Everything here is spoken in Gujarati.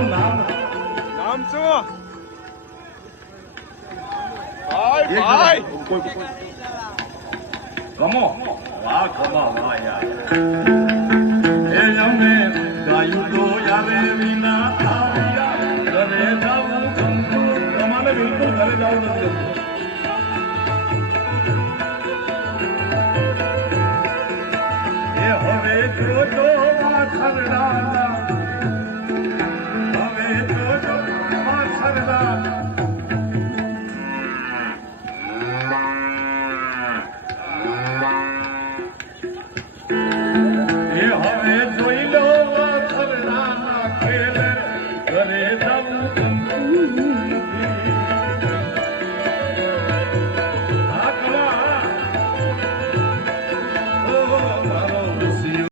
શું નામ શું ભાઈ ગમો વાહ ગમો વાહ યાર એ અમે ગાયું તો યારે વિના આવ્યા ઘરે જાવું ગમતું તમારે બિલકુલ ઘરે જાવું નથી એ હવે જોજો આ ખરડા